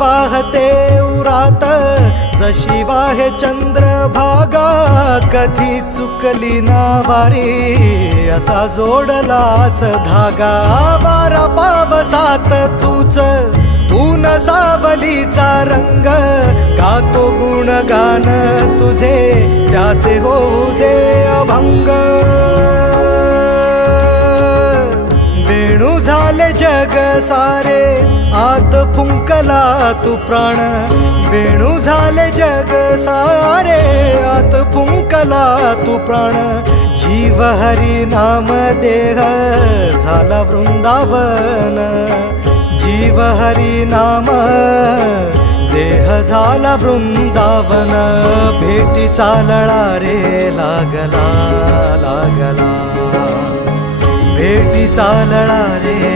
वाहते उरात जशी वाहे चंद्रभागा कधी चुकली ना वारी असा जोडलास धागा वारा पावसात तूच ऊन सावलीचा रंग गातो गुणगान तुझे त्याचे होऊ दे अभंग. वेणू झाले जग सारे आत फुंकला तू प्राण. वेणू झाले जग सारे आत फुंकला तू प्राण. जीव हरी नाम देह झाला वृंदावन. जीव हरी नाम देह झाला वृंदावन. भेटी चालळा रे लागला लागला. भेटी चालळा रे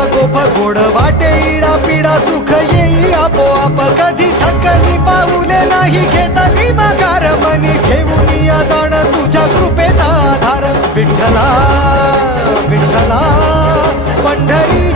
संसाराचा गोफ गोड वाटे इडा पिडा सुख येई आपोआप कधी थकली पाऊले नाही घेतली माघार मनी. ठेवून या जाण तुझ्या कृपेचा आधार. विठ्ठला विठ्ठला पंढरी.